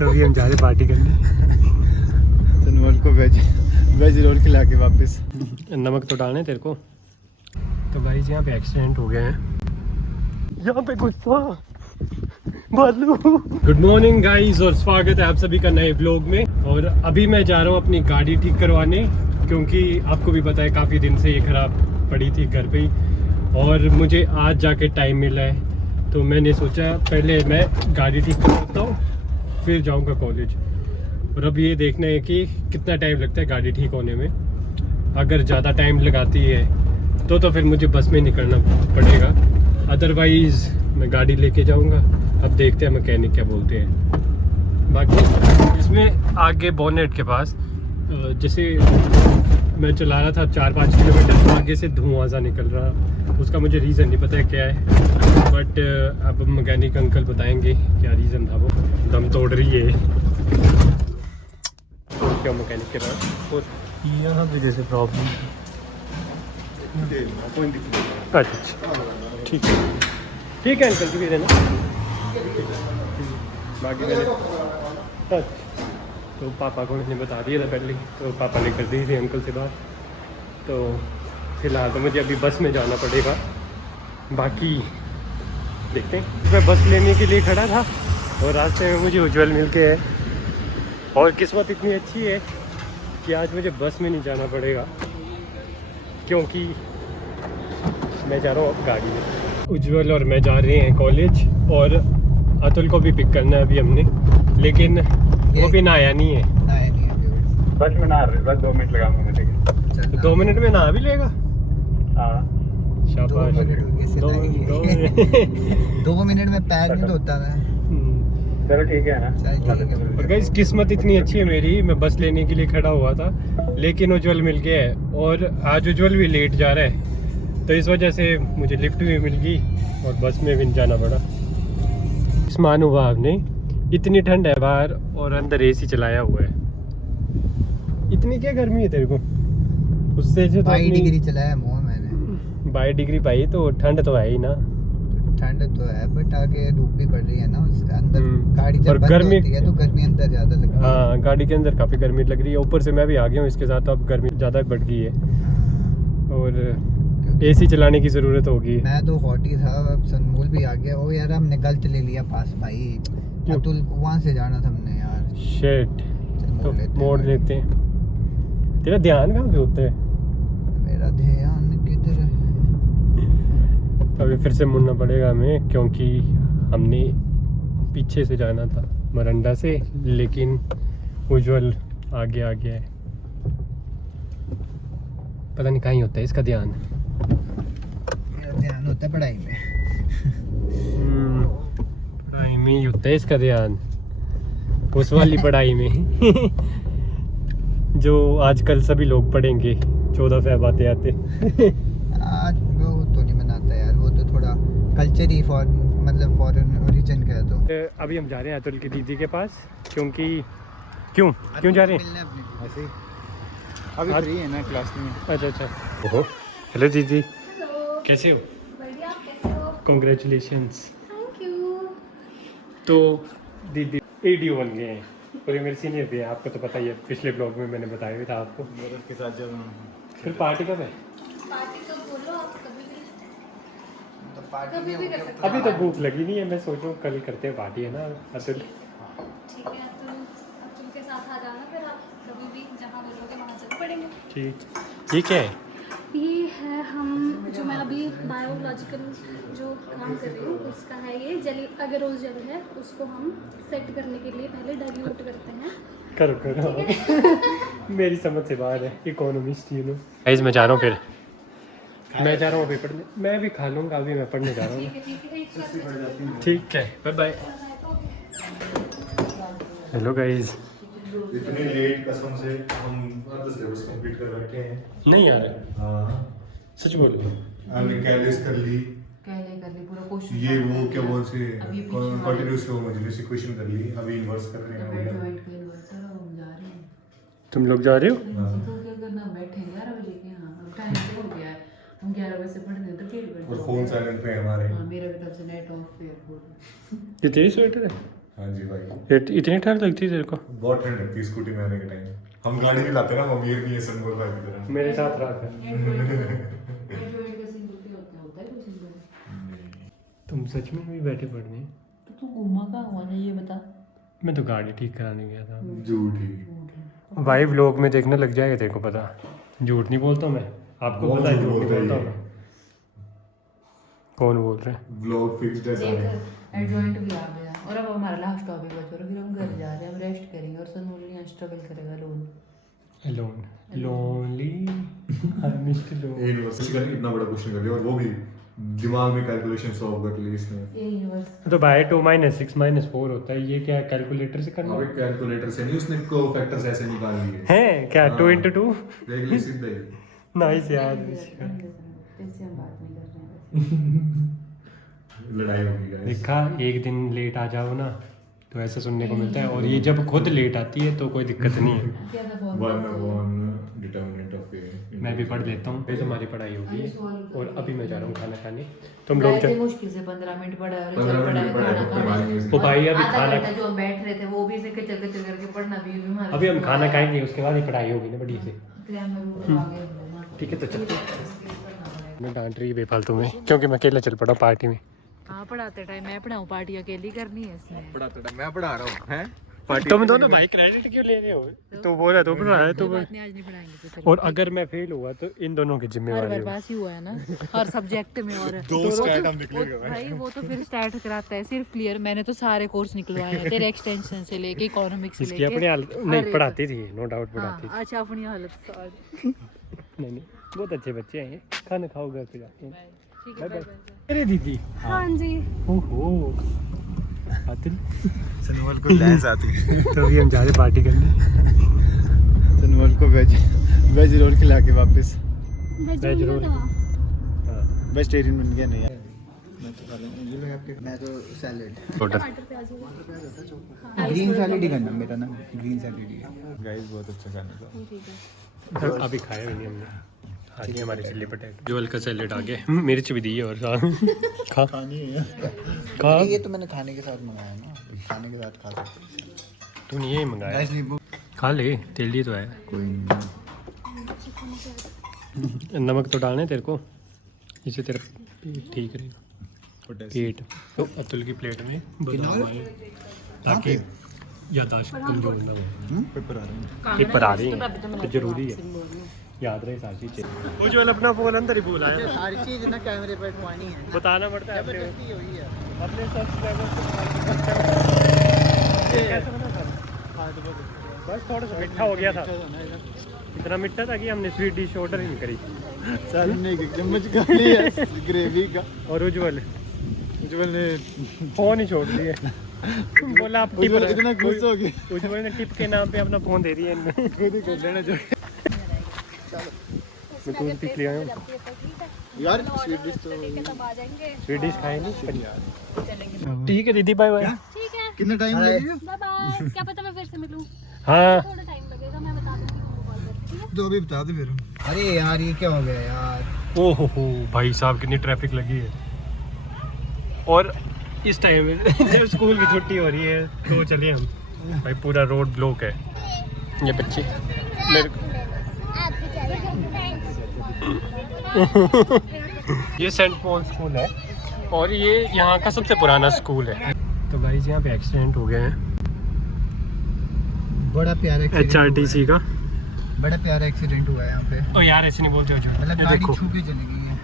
तो अभी हम जा रहे पार्टी करने। तनमोल को वेज रोल खिला के वापस। नमक तो डालने तेरे को। तो भाई यहाँ पे एक्सीडेंट हो गया है, यहाँ पे गुस्सा बादलू। गुड मॉर्निंग गाइस और स्वागत है आप सभी का नए व्लॉग में। और अभी मैं जा रहा हूँ अपनी गाड़ी ठीक करवाने, क्योंकि आपको भी पता है काफ़ी दिन से ये ख़राब पड़ी थी घर पे ही, और मुझे आज जाके टाइम मिला है। तो मैंने सोचा पहले मैं गाड़ी ठीक करवाता हूँ फिर जाऊँगा कॉलेज। और अब ये देखना है कि कितना टाइम लगता है गाड़ी ठीक होने में। अगर ज़्यादा टाइम लगाती है तो फिर मुझे बस में निकलना पड़ेगा, अदरवाइज़ मैं गाड़ी लेके जाऊंगा। अब देखते हैं मैकेनिक क्या बोलते हैं। बाकी इसमें आगे बोनेट के पास जैसे मैं चला रहा था 4-5 किलोमीटर, तो आगे से धुआं सा निकल रहा। उसका मुझे रीज़न नहीं पता है क्या है, बट अब मैकेनिक अंकल बताएंगे क्या रीज़न था। वो दम तोड़ रही है तो क्या मैकेनिक के पास। और यहाँ पे जैसे प्रॉब्लम। अच्छा ठीक है अंकल जी देना। बाकी मैंने अच्छा तो पापा को मैंने बता दिया था पहले, तो पापा ने कर दी थी अंकल से बात। तो फिलहाल तो मुझे अभी बस में जाना पड़ेगा। बाकी देखते हैं। मैं बस लेने के लिए खड़ा था और रास्ते में मुझे उज्जवल मिल के है, और किस्मत इतनी अच्छी है कि आज मुझे बस में नहीं जाना पड़ेगा, क्योंकि मैं जा रहा हूँ अब गाड़ी में। उज्जवल और मैं जा रहे हैं कॉलेज, और अतुल को भी पिक करना है अभी हमने, लेकिन वो भी नहाया नहीं है। बस में नहा रहे, बस 2 मिनट लगाऊंगा मैं। ठीक है, तो 2 मिनट में नहा भी लेगा। हाँ शाबाश। 2 मिनट में पैर नहीं धोता मैं। चलो ठीक है ना। और गाइस किस्मत इतनी अच्छी है मेरी, मैं बस लेने के लिए खड़ा हुआ था लेकिन उज्जवल मिल गया है, और आज उज्जवल भी लेट जा रहा है, तो इस वजह से मुझे लिफ्ट भी मिल गई और बस में भी जाना पड़ा। इस महानुभाव ने इतनी ठंड है बाहर और अंदर एसी चलाया हुआ है। इतनी क्या गर्मी है तेरे को? उससे जो 22 डिग्री चलाया मुँह मैंने। 22 डिग्री पाई तो ठंड तो है ही ना। ठंड तो है बट आगे धूप भी पड़ रही है ना उससे अंदर। गाड़ी और जब बंद गर्मी होती है तो गर्मी अंदर ज़्यादा लगती है। हाँ, गाड़ी के अंदर काफ़ी गर्मी लग रही है। ऊपर से मैं भी आ गया हूँ इसके साथ, तो अब गर्मी ज़्यादा बढ़ गई है और एसी चलाने की ज़रूरत होगी। मैं तो हॉट ही था, अब सनमूल भी आ गया। ओ यार हमने गलत ले लिया पास भाई, अतुल को वहाँ से जाना था हमने यार। शिट, तो मोड़ लेते हैं। तेरा ध्यान कहाँ पे होता है? मेरा ध्यान किधर है? तो अभी फिर से मुड़ना पड़ेगा हमें, क्योंकि हमने पीछे से जाना था मरंडा से, लेकिन उज्जवल आगे आ गया है। पता नहीं कहाँ ही होता है इसका ध्यान। मेरा ध्यान होता है पढ़ाई में। पढ़ाई में ही होता है इसका ध्यान, उस वाली पढ़ाई में जो आजकल सभी लोग पढ़ेंगे 14 फेब आते आते। आज वो तो नहीं मनाता यार, वो तो थोड़ा कल्चर ही मतलब फॉरेन ओरिजिन का है। तो अभी हम जा रहे हैं अतुल की दीदी के पास, क्योंकि क्यों जा रहे हैं? ऐसे ही अभी फ्री है ना क्लास में। अच्छा। ओहो, हेलो दीदी। हेलो। कैसे हो? बढ़िया, आप कैसे हो? कॉन्ग्रेचुलेशंस। Thank you. तो दीदी एडीओ बन गए हैं, और ये मेरे सीनियर भी है, आपको तो पता ही है, पिछले ब्लॉग में मैंने बताया भी था आपको। के साथ जब फिर पार्टी कब है? पार्टी तो बोलो आप कभी भी। तो पार्टी कभी भी कर सकते अभी तो भूख लगी नहीं है, मैं सोचूं कल करते हैं पार्टी, है ना अतुल? ठीक है, अतुल के साथ आ जाना, फिर आप कभी भी जहाँ बोलोगे वहाँ चल पड़ेंगे। ठीक है। ये है हम जो मैं अभी बायोलॉजिकल जो काम कर रही हूँ उसका है ये जेल। अगर रोज जेल है उसको हम सेट करने के लिए पहले डाइल्यूट करते हैं। करो मेरी समझ से बाहर है, इकोनॉमिस्ट यू नो। गाइस मैं जा रहा हूँ, फिर मैं जा रहा हूँ अभी पढ़ने। मैं भी खा लूँगा, अभी मैं पढ़ने जा रहा हूँ। ठीक है, बाय बाय। Hello guys. इतनी लेट कसम से हम आधा सिलेबस कंप्लीट कर बैठे हैं। नहीं यार, हाँ, सच बोलो। हमने कैलिस कर ली, पूरा क्वेश्चन ये वो क्या बोल से कंटिन्यूस फ्लो में जैसे क्वेश्चन कर ली, अभी इन्वर्स कर रहे हैं। तुम लोग जा रहे हो? तो क्या करना, बैठे 11 बजे के। हाँ, अब टाइम तो हो गया है, हम 11 बजे से पढ़ने तो 1.5 घंटे। और फोन साइलेंट पे है हमारे। हाँ, मेरा भी तब से नेट ऑफ पे है। ये तेरी स्वेटर है? हाँ जी भाई, इतनी ठंड लगती है तेरे को? बहुत ठंड लगती है स्कूटी में आने के टाइम। हम गाड़ी नहीं लाते ना, हम अमीर नहीं है सनगोल भाई की तरह। मेरे साथ रहा कर। तुम सच में भी बैठे पढ़ने? तो तू घूमा कहाँ हुआ था ये बता। मैं तो गाड़ी ठीक कराने गया था। झूठी। भाई व्लॉग में देखने लग जाएगा तेरे को पता। झूठ नहीं बोलता मैं, आपको बहुत पता है झूठ झूठ बोलता नहीं है बोलता ये। मैं। कौन बोल रहे हैं? ब्लॉग फिक्स्ड है सारे। एडजॉइंट भी आ गया और अब हमारा लास्ट टॉपिक बचा और फिर हम घर जा रहे हैं, हम रेस्ट करेंगे और सनूल यहाँ स्ट्रगल करेगा loan. Alone. Lonely. I missed alone. University का इतना बड़ा क्वेश्चन कर लिया, और वो भी दिमाग में कैलकुलेशन सॉल्व कर ली इसने। ये यूनिवर्स तो भाई 2 - 6 - 4 होता है, ये क्या कैलकुलेटर से करना अबे कैलकुलेटर से नहीं, उसने को फैक्टर्स ऐसे निकाल लिए है क्या? 2 हाँ। × 2। देख ली सीधा ही। नाइस यार। इससे हम बात नहीं कर रहे हैं। लड़ाई होगी गाइस। देखा, एक दिन लेट आ जाओ ना तो ऐसा सुनने को मिलता है, और ये जब खुद लेट आती है तो कोई दिक्कत नहीं है। क्या था वन डिटरमिनेंट ऑफ ए। मैं भी पढ़ लेता हूँ, फिर हमारी पढ़ाई होगी और अभी मैं जा रहा हूँ खाना खाने। तुम लोग लोग मुश्किल से 15 मिनट पढ़ा और 15 पढ़ा मिनट पढ़ा खाना है, खाना। ओ भाई अभी आधा खाना, घंटा जो हम बैठ रहे थे वो भी से कचर कचर करके पढ़ना भी हमारा। अभी हम खाना खाएंगे उसके बाद ही पढ़ाई होगी ना बढ़िया से। ग्रामर आगे ठीक है तो चलते हैं। मैं डांट रही है बेफालतू में क्योंकि मैं अकेला चल पड़ा पार्टी में। हाँ पढ़ाते टाइम मैं पढ़ाऊँ, पार्टी अकेली करनी है इसमें। पढ़ाता मैं पढ़ा रहा हूँ हैं। तुम दोनों भाई क्रेडिट क्यों ले रहे हो? तो बोल रहा तो पढ़ा है तो कोई बोल। बात नहीं, आज नहीं पढ़ाएंगे तो चलो। और अगर मैं फेल हुआ तो इन दोनों की हर जिम्मेवारी बार है। पास ही हुआ है ना हर सब्जेक्ट में। और दो वो स्टैट तो- हम निकलेगा वो- भाई वो तो फिर स्टार्ट कराता है सिर्फ क्लियर। मैंने तो सारे कोर्स निकलवाए हैं तेरे एक्सटेंशन से लेके इकोनॉमिक्स से इसकी लेके अपनी हालत हर नहीं एक। पढ़ाती थी, नो डाउट हाँ, पढ़ाती थी। अच्छा अपनी हालत नहीं नहीं बहुत अच्छे बच्चे हैं, खाना खाओ घर पे जाके। ठीक है बाय बाय। अरे दीदी, हाँ जी। ओहो आतिल, सनमोल को डांस आती है। तो अभी हम जा रहे पार्टी करने। सनमोल को वेज रोल खिला के वापस। Veg roll. वेजिटेरियन बन गया नहीं यार। मैं तो खा लूँगा, ये लो आपके। मैं तो सैलेड, टमाटर प्याज होगा। ग्रीन सैलेड ही करना मेरा ना, ग्रीन सैलेड ही है। गाइस बहुत अच्छा खाना था। अभी खाया भी नहीं हमने। आज ही हमारे चिल्ली पटेटो जो हल्का सैलेड आ गया, मिर्च भी दी है और साथ खा खानी है खा। ये तो मैंने खाने के साथ मंगाया ना, खाने के साथ खा सकते हैं। तूने ये मंगाया? गाइस नींबू खा ले, तेली तो है। कोई नहीं। नमक तो डालना है तेरे को, इससे तेरा पेट ठीक रहेगा। पेट तो अतुल की प्लेट में बादाम है ताकि याददाश्त कमजोर ना हो। पेपर आ रहे हैं। पेपर आ रही है तो जरूरी है, याद रहे सारी चीज़ें। उज्जवल अपना फोन अंदर ही भूला है, हर चीज ना कैमरे पर अटवानी है, बताना पड़ता है अपने जबरदस्ती हुई है। अपने सब्सक्राइबर्स को। बस थोड़ा सा मीठा हो गया था, इतना मीठा था कि हमने स्वीट डिश ऑर्डर ही नहीं करी। साल ने एक चम्मच खा लिया ग्रेवी का। और उज्जवल ने फोन ही छोड़ दिए। बोला आप टिप उज्जवल इतना खुश हो गया, उज्जवल ने टिप के नाम पे अपना फोन दे दिया इनने। खुद ही कर लेना चाहिए मैं दूध पी लिया हूँ। यार। स्वीट डिश तो स्वीट डिश खाए नहीं। ठीक है दीदी, बाय बाय। ठीक है, कितना टाइम लगेगा? Bye bye. क्या पता मैं फिर से मिलूं, हाँ थोड़ा टाइम लगेगा, मैं बता दूंगी तुमको कॉल करके। ठीक है, तो अभी बता दे फिर। अरे यार ये क्या हो गया यार। ओहो हो भाई साहब कितनी ट्रैफिक लगी है। और इस टाइम जब स्कूल की छुट्टी हो रही है तो चलिए हम, भाई पूरा रोड ब्लॉक है। ये बच्चे मेरे ये सेंट पॉल स्कूल है और ये यहाँ का सबसे पुराना स्कूल है। तो भाई यहाँ पे एक्सीडेंट हो गया है बड़ा प्यारा HRTC का। बड़ा प्यारा एक्सीडेंट हुआ है यहाँ पे। ओ यार ऐसे नहीं बोलते हो जो, मतलब ये गाड़ी देखो छू के चली गई है।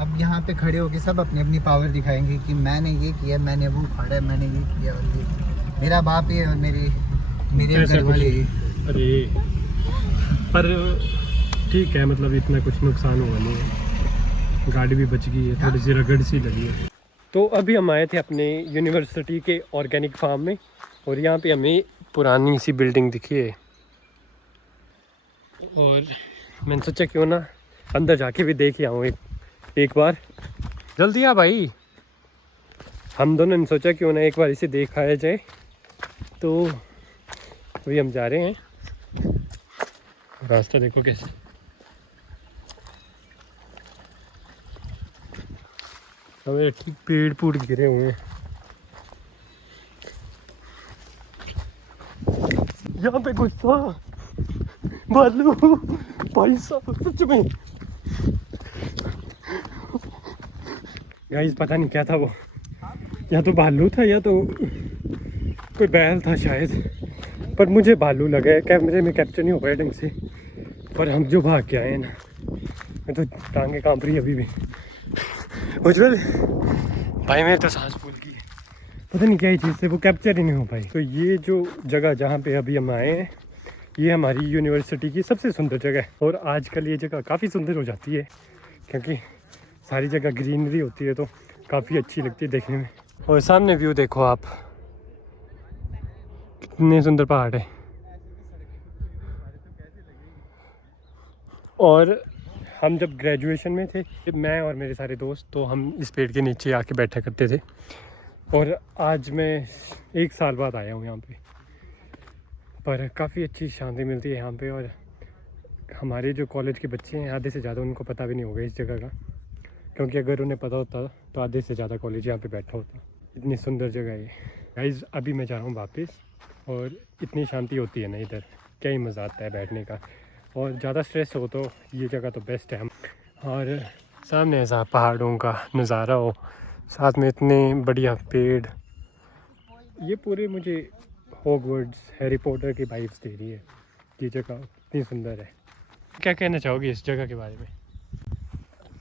अब यहाँ पे खड़े होके सब अपनी अपनी पावर दिखाएंगे कि मैंने ये किया, मैंने वो फाड़ा है, मैंने ये किया और ये मेरा बाप है और मेरे ऐसा घर कुछ वाले। नहीं। अरे पर ठीक है, मतलब इतना कुछ नुकसान हुआ नहीं है, गाड़ी भी बच गई है, थोड़ी सी रगड़ सी लगी है। तो अभी हम आए थे अपने यूनिवर्सिटी के ऑर्गेनिक फार्म में और यहाँ पे हमें पुरानी सी बिल्डिंग दिखी है और मैंने सोचा क्यों ना अंदर जाके भी देख आऊँ एक बार। जल्दी आ भाई, हम दोनों ने सोचा क्यों ना एक बार इसे देख आया जाए। तो अभी हम जा रहे हैं, रास्ता देखो कैसे, हमें ठीक पेड़ पूड़ गिरे हुए हैं। यहाँ पे गुस्सा भालू भाई साहब सच में। गाइस पता नहीं क्या था वो, या तो भालू था या तो कोई बैल था शायद, पर मुझे भालू लगा है। कैमरे में कैप्चर नहीं हो पाया ढंग से, पर हम जो भाग के आए हैं ना, मैं तो टांगे कांप रही है अभी भी। उज्जवल भाई मेरे तो सांस फूल गई, पता नहीं क्या ही चीज़ से वो कैप्चर ही नहीं हो पाई। तो ये जो जगह जहाँ पे अभी हम आए हैं, ये हमारी यूनिवर्सिटी की सबसे सुंदर जगह है। और आजकल ये जगह काफ़ी सुंदर हो जाती है क्योंकि सारी जगह ग्रीनरी होती है, तो काफ़ी अच्छी लगती है देखने में। और सामने व्यू देखो आप, कितने सुंदर पहाड़ है। और हम जब ग्रेजुएशन में थे, मैं और मेरे सारे दोस्त, तो हम इस पेड़ के नीचे आके बैठा करते थे। और आज मैं 1 साल बाद आया हूँ यहाँ पे, पर काफ़ी अच्छी शांति मिलती है यहाँ पे। और हमारे जो कॉलेज के बच्चे हैं, आधे से ज़्यादा उनको पता भी नहीं होगा इस जगह का, क्योंकि अगर उन्हें पता होता तो आधे से ज़्यादा कॉलेज यहाँ पे बैठा होता। इतनी सुंदर जगह है गाइस। अभी मैं जा रहा हूँ वापस, और इतनी शांति होती है ना इधर, क्या ही मज़ा आता है बैठने का। और ज़्यादा स्ट्रेस हो तो ये जगह तो बेस्ट है। और सामने ऐसा पहाड़ों का नज़ारा हो, साथ में इतने बढ़िया पेड़, ये पूरे मुझे हॉगवर्ट्स हैरी पॉटर की वाइब्स दे रही है। ये जगह इतनी सुंदर है। क्या कहना चाहोगे इस जगह के बारे में?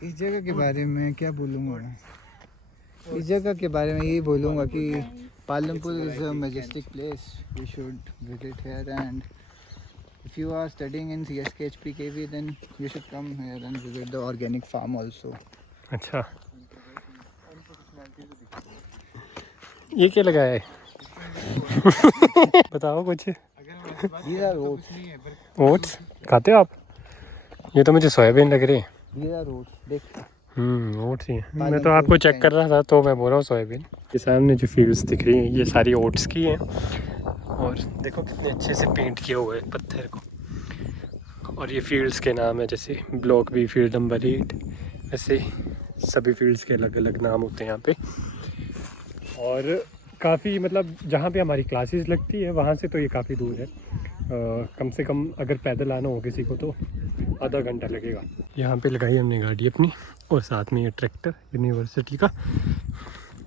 इस जगह के बारे में क्या बोलूँगा, इस जगह के बारे में यही बोलूँगा कि Palampur is a majestic place, we should visit here, and if you are studying in CSK HPKV then you should come here and visit the organic farm also. अच्छा, ये क्या लगाया है? बताओ कुछ। These are oats. ओट्स खाते हो आप? ये तो मुझे सोयाबीन लग रही है। These are oats. देख, ओट्स ही हैं। मैं तो आपको चेक कर रहा था तो मैं बोल रहा हूँ सोयाबीन। ये सामने जो फील्ड्स दिख रही हैं ये सारी ओट्स की हैं। और देखो कितने अच्छे से पेंट किया हुआ है पत्थर को। और ये फील्ड्स के नाम है, जैसे ब्लॉक बी फील्ड नंबर 8, ऐसे सभी फील्ड्स के अलग अलग नाम होते हैं यहाँ पे। और काफ़ी मतलब जहाँ पे हमारी क्लासेस लगती है वहाँ से तो ये काफ़ी दूर है। कम से कम अगर पैदल आना हो किसी को तो आधा घंटा लगेगा। यहाँ पे लगाई हमने गाड़ी अपनी, और साथ में ये ट्रैक्टर यूनिवर्सिटी का।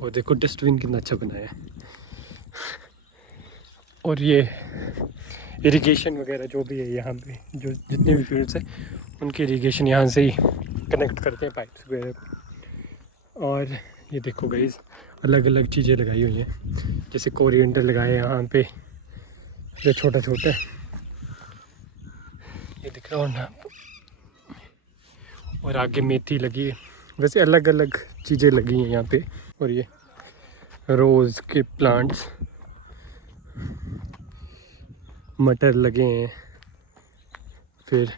और देखो डस्टबिन कितना अच्छा बनाया है। और ये इरिगेशन वगैरह जो भी है यहाँ पे, जो जितने भी फील्ड्स हैं उनकी इरिगेशन यहाँ से ही कनेक्ट करते हैं पाइप्स वगैरह को। और ये देखो गाइस अलग अलग चीज़ें लगाई हुई हैं, जैसे कोरिएंडर लगाए यहाँ पे, ये छोटा छोटा ये दिख रहा हो ना, और आगे मेथी लगी है। वैसे अलग अलग चीज़ें लगी हैं यहाँ पे। और ये रोज़ के प्लांट्स, मटर लगे हैं, फिर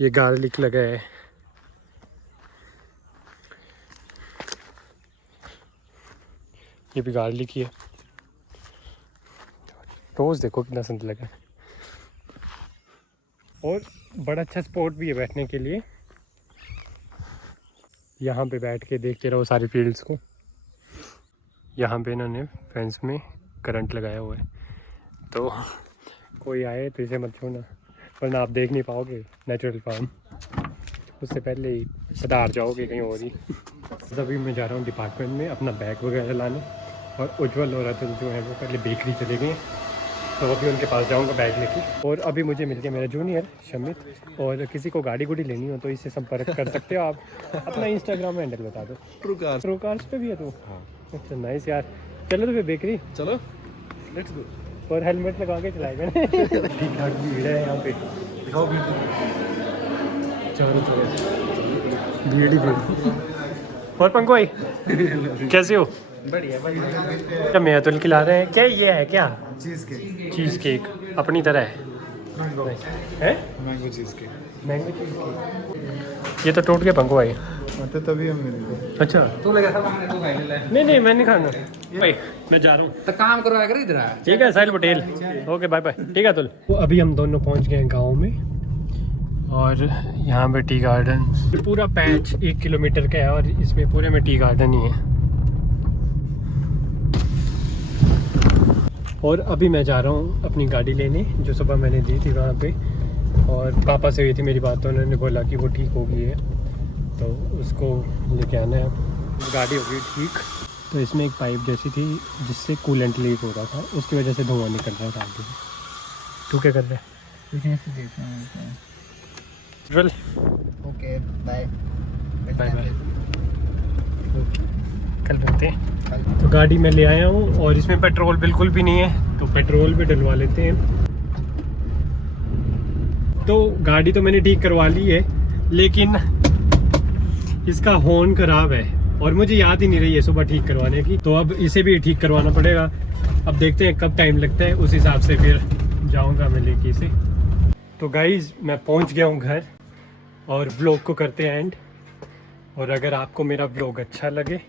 ये गार्लिक लगा है। ये भी गार्लिक ही है। रोज़ देखो कितना सुंदर लगा है। और बड़ा अच्छा स्पॉट भी है बैठने के लिए। यहाँ पे बैठ के देखते रहो सारी फील्ड्स को। यहाँ पे इन्होंने फेंस में करंट लगाया हुआ है, तो कोई आए तो इसे मत छूना, वरना आप देख नहीं पाओगे नेचुरल फार्म। उससे पहले ही पधार जाओगे कहीं और ही। अभी मैं जा रहा हूँ डिपार्टमेंट में अपना बैग वगैरह लाने, और उज्जवल और अतुल जो है वो पहले बेकरी चले गए, तो अभी उनके पास जाऊंगा बैग लेके। और अभी मुझे मिल गया मेरा जूनियर शमित, और किसी को गाड़ी गुड़ी लेनी हो तो इससे संपर्क कर सकते हो आप। अपना इंस्टाग्राम हैंडल बता दो। ट्रू कार्स पे भी है तू? अच्छा नाइस यार। चलो तो फिर बेकरी चलो, लेट्स गो। और हेलमेट लगा के चलाएगा। ठीक ठाक भीड़ है यहाँ पे, दिखाओ भीड़। चलो चलो भीड़ ही भीड़। और पंकु भाई कैसे हो? बढ़िया भाई। क्या मैं अतुल खिला रहे हैं? क्या ये है क्या? चीज़ केक अपनी तरह है? Mango cheese cake. Mango cheese cake. ये तो टूट गया पंकु भाई। तो तभी हम मिलेंगे। अच्छा तू लगा था हमने तू खाई ले। नहीं मैं नहीं खाना भाई, मैं जा रहा हूँ। तो काम करो अगर इधर आ। ठीक है साहिल पटेल, ओके बाय बाय। ठीक है अतुल। तो अभी हम दोनों पहुँच गए हैं गाँव में, और यहाँ पे टी गार्डन पूरा पैच 1 किलोमीटर का है, और इसमें पूरे में टी गार्डन ही है। और अभी मैं जा रहा हूँ अपनी गाड़ी लेने, जो सुबह मैंने दी थी वहाँ पे। और पापा से हुई थी मेरी बात, तो उन्होंने बोला कि वो ठीक हो गई है, तो उसको लेके आना है। गाड़ी हो गई ठीक। तो इसमें एक पाइप जैसी थी जिससे कूलेंट लीक हो रहा था, उसकी वजह से धुआं निकल रहा था आगे। तू क्या कर रहा है? कुछ नहीं से देखते हैं। Drill. Okay bye bye bye, कल मिलते हैं। तो गाड़ी में ले आया हूँ और इसमें पेट्रोल बिल्कुल भी नहीं है, तो पेट्रोल भी डलवा लेते हैं। तो गाड़ी तो मैंने ठीक करवा ली है, लेकिन इसका हॉर्न खराब है और मुझे याद ही नहीं रही है सुबह ठीक करवाने की, तो अब इसे भी ठीक करवाना पड़ेगा। अब देखते हैं कब टाइम लगता है, उस हिसाब से फिर जाऊंगा मैं लेके इसे। तो गाइज मैं पहुंच गया हूं घर और व्लॉग को करते हैं एंड। और अगर आपको मेरा व्लॉग अच्छा लगे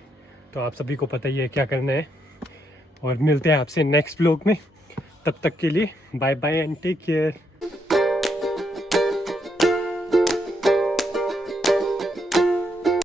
तो आप सभी को पता ही है क्या करना है, और मिलते हैं आपसे नेक्स्ट व्लॉग में। तब तक के लिए bye bye and take care.